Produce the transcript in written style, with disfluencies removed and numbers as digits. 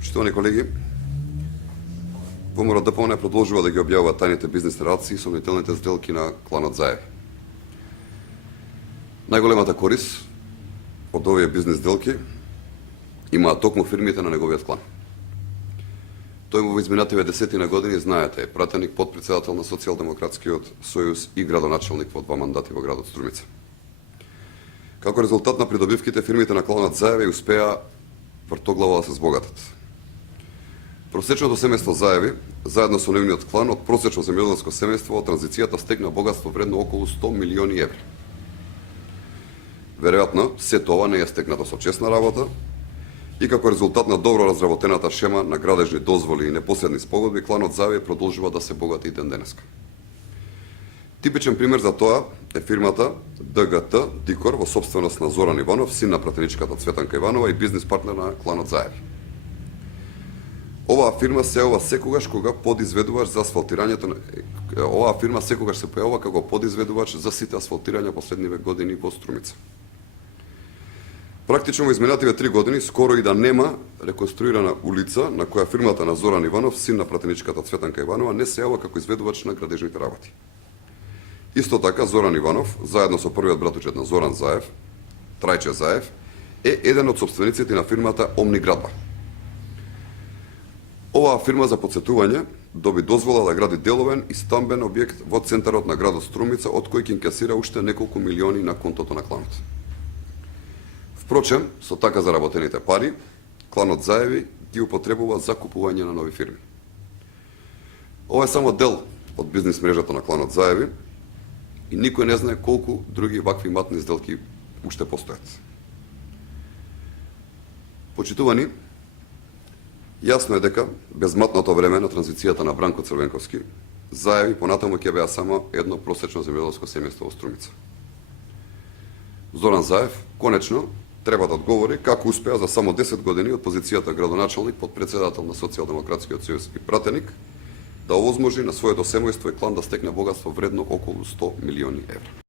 Почитувани колеги, ВМРО ДПМН продолжува да ги објавува тајните бизнис релации и сомнителните сделки на кланот Заеви. Најголемата корис од овие бизнис сделки имаат токму фирмите на неговиот клан. Тој во изминативе десетина години, знаете, е пратеник, подпредседател на Социјалдемократскиот сојуз и градоначелник во 2 мандати во градот Струмица. Како резултат на придобивките, фирмите на кланот Заеви успеа вртоглаво да се збогатат. Просечното семејство Заеви, заедно со нивниот клан, од просечно земјоделско семејство од транзицијата стегна богатство вредно околу 100 милиони еври. Веројатно, се тоа не е стекнато со честна работа и како резултат на добро разработената шема на градежни дозволи и непоследни спогодби, кланот Заеви продолжува да се богати и ден денеска. Типичен пример за тоа е фирмата ДГТ Дикор во собственост на Зоран Иванов, син на пратеничката Цветанка Иванова и бизнис партнер на кланот Заеви. Оваа фирма се појавува секогаш се појавува како подизведувач за сите асфалтирања последниве години во Струмица. Практично во изминативе 3 години скоро и да нема реконструирана улица на која фирмата на Зоран Иванов, син на пратеничката Цветанка Иванова, не се јавува како изведувач на градежните работи. Исто така Зоран Иванов, заедно со првиот братучет на Зоран Заев, Трајче Заев, е еден од сопствениците на фирмата Омни Градба. Оваа фирма, за потсетување, доби дозвола да гради деловен и стамбен објект во центарот на градот Струмица, од кој ќе инкасира уште неколку милиони на контото на кланот. Впрочем, со така заработените пари, кланот Заеви ги употребува за купување на нови фирми. Ова е само дел од бизнис мрежата на кланот Заеви и никој не знае колку други вакви матни сделки уште постојат. Почитувани, јасно е дека без матното време на транзицијата на Бранко Црвенковски, Заеви понатаму ќе беа само едно просечно земјоделско семејство во Струмица. Зоран Заев, конечно, треба да одговори како успеа за само 10 години од позицијата градоначелник, подпредседател на Социјалдемократскиот сојуз и пратеник, да овозможи на своето семејство и клан да стекне богатство вредно околу 100 милиони евра.